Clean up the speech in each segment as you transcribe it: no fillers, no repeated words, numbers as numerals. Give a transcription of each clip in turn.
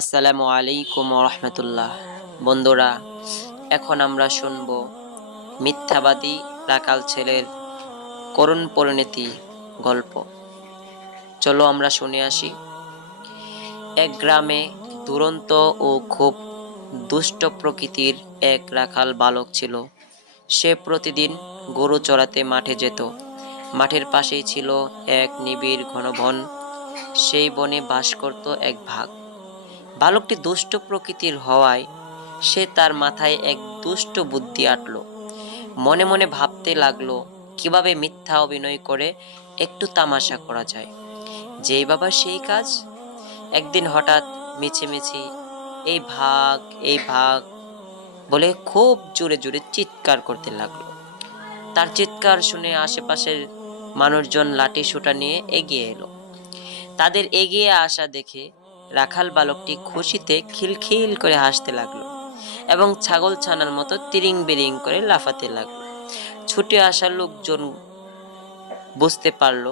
আসসালামু আলাইকুম রহমতুল্লাহ। বন্ধুরা, এখন আমরা শুনব মিথ্যাবাদী রাখাল ছেলের করুণ পরিণতি গল্প। চলো আমরা শুনে আসি। এক গ্রামে দুরন্ত ও খুব দুষ্ট প্রকৃতির এক রাখাল বালক ছিল। সে প্রতিদিন গরু চড়াতে মাঠে যেত। মাঠের পাশেই ছিল এক নিবিড় ঘন বন। সেই বনে বাস করত এক বাঘ। বালকটি দুষ্ট প্রকৃতির হওয়ায় সে তার মাথায় এক দুষ্ট বুদ্ধি আঁটল। মনে মনে ভাবতে লাগলো কিভাবে মিথ্যা অভিনয় করে একটু তামাশা করা যায়। যেই বাবা সেই কাজ। একদিন হঠাৎ মিছিমিছি এই ভাগ এই ভাগ বলে খুব জোরে জোরে চিৎকার করতে লাগলো। তার চিৎকার শুনে আশেপাশের মানুষজন লাঠি সোঁটা নিয়ে এগিয়ে এলো। তাদের এগিয়ে আসা দেখে রাখাল বালকটি খুশিতে খিলখিল করে হাসতে লাগলো এবং ছাগল ছানার মতো তিরিং বিরিং করে লাফাতে লাগলো। ছুটে আসা লোকজন বুঝতে পারল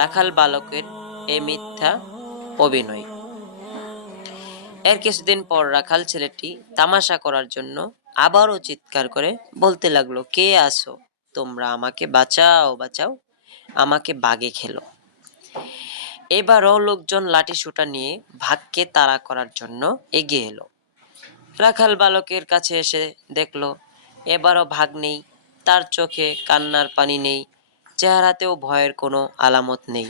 রাখাল বালকের এই মিথ্যা অভিনয়। এর কিছুদিন পর রাখাল ছেলেটি তামাশা করার জন্য আবারও চিৎকার করে বলতে লাগলো, কে আসো তোমরা, আমাকে বাঁচাও বাঁচাও, আমাকে বাগে খেলো। এবারও লোকজন লাঠি সোঁটা নিয়ে ভাগকে তাড়া করার জন্য এগিয়ে এলো। রাখাল বালকের কাছে এসে দেখলো এবারও ভাগ নেই। তার চোখে কান্নার পানি নেই, চেহারাতেও ভয়ের কোনো আলামত নেই।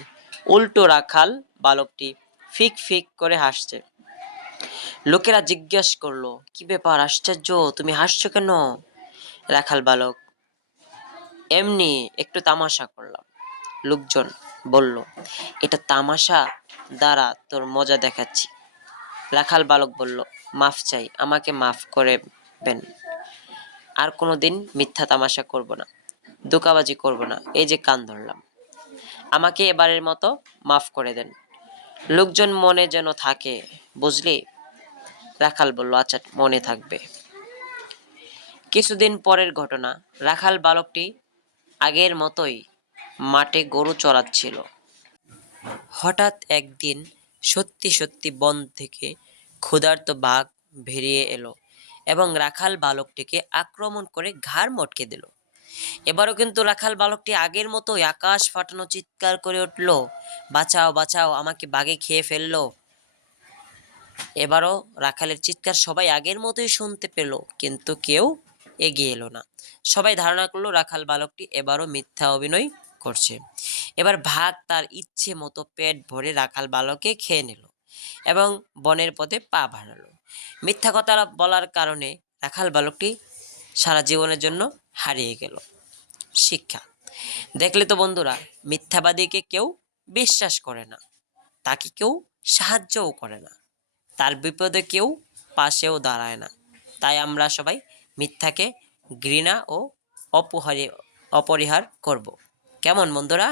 উল্টো রাখাল বালকটি ফিক ফিক করে হাসছে। লোকেরা জিজ্ঞেস করলো, কি ব্যাপার, আশ্চর্য, তুমি হাসছো কেন? রাখাল বালক, এমনি একটু তামাশা করলাম। লোকজন বলল, এটা তামাশা, দ্বারা তোর মজা দেখাচ্ছি। রাখাল বালক বলল, মাফ চাই, আমাকে মাফ করবেন। আর কোনোদিন মিথ্যা তামাশা করব না, ধোঁকাবাজি করব না, এই যে কান ধরলাম, আমাকে এবারের মতো মাফ করে দেন। লোকজন মনে যেন থাকে, বুঝলি? রাখাল বলল, আচ্ছা, মনে থাকবে। কিছুদিন পরের ঘটনা। রাখাল বালকটি আগের মতোই মাঠে গরু চড়াচ্ছিল। হঠাৎ একদিন সত্যি সত্যি বন থেকে ক্ষুধার্ত বাঘ বেরিয়ে এলো এবং রাখাল বালকটিকে আক্রমণ করে ঘাড় মটকে দিল। এবারও কিন্তু রাখাল বালকটি আগের মতোই আকাশ ফাটানো চিৎকার করে উঠল, বাঁচাও বাঁচাও, আমাকে বাঘে খেয়ে ফেললো। এবারও রাখালের চিৎকার সবাই আগের মতোই শুনতে পেল, কিন্তু কেউ এগিয়ে এলো না। সবাই ধারণা করলো রাখাল বালকটি এবারও মিথ্যা অভিনয় করছে। এবার ভাগ তার ইচ্ছে মতো পেট ভরে রাখাল বালককে খেয়ে নিল এবং বনের পথে পা বাড়ালো। মিথ্যা কথা বলার কারণে রাখাল বালকটি সারা জীবনের জন্য হারিয়ে গেল। শিক্ষা দেখলে তো বন্ধুরা, মিথ্যাবাদীকে কেউ বিশ্বাস করে না, তাকে কেউ সাহায্যও করে না, তার বিপদে কেউ পাশেও দাঁড়ায় না। তাই আমরা সবাই মিথ্যাকে ঘৃণা ও অপরিহার করব। কেমন বন্ধুরা?